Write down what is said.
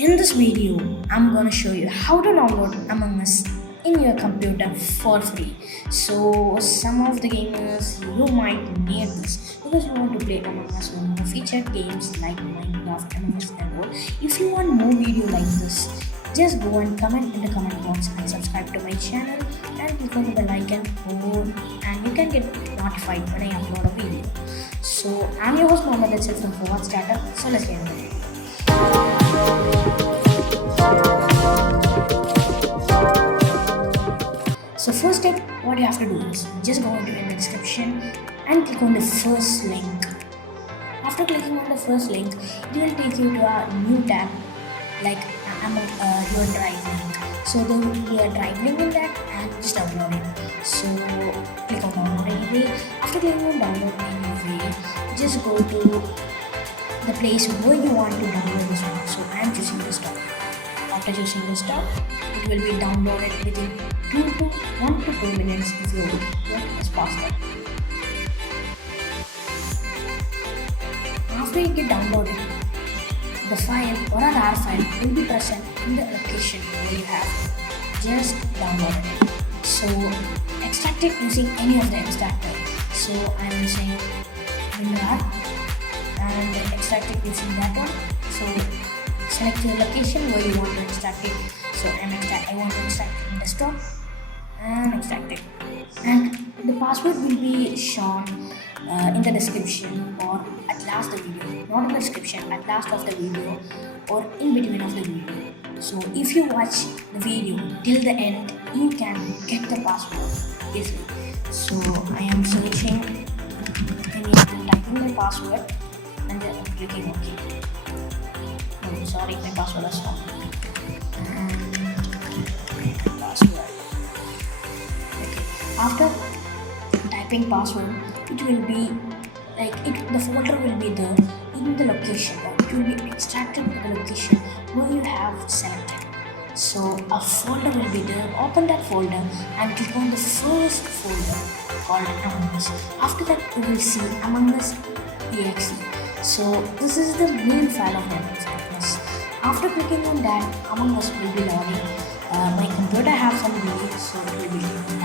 In this video, I'm gonna show you how to download Among Us in your computer for free. So some of the gamers you might need this because you want to play Among Us or more featured games like Minecraft, Among Us and all. If you want more video like this, just go and comment in the comment box and subscribe to my channel and click on the bell icon and you can get notified when I upload a video. So I'm your host Muhammed Ajsal from Forward Startup. So let's get into it. So first step, what you have to do is just go into the description and click on the first link. After clicking on the first link, it will take you to a new tab like your drive link. So there will be a drive link in that and just download it. So click on download anyway. After clicking on download anyway, just go to the place where you want to download this one. So I am choosing desktop. After choosing desktop, it will be downloaded within 1 to 2 minutes if your work is faster. After you get downloaded, the file or a RAR file will be present in the location where you have just downloaded it. So extract it using any of the extractor. So I am saying WinRAR and extract it using that one. So select your location where you want to extract it. So I want to extract it in desktop and extract it. And the password will be shown in the description or at last the video. Not in the description, at last of the video or in between of the video. So if you watch the video till the end, you can get the password easily. So I am searching and typing my password and then clicking OK. Oh, sorry, my password is wrong. And password. Okay. After typing password, it will be the folder will be there in the location, or it will be extracted to the location where you have selected. So a folder will be there. Open that folder and click on the first folder called Among Us. After that, you will see Among Us exe. So this is the main file of Among Us. After clicking on that, Among Us will be loading. My computer have some delay, so it will be loading.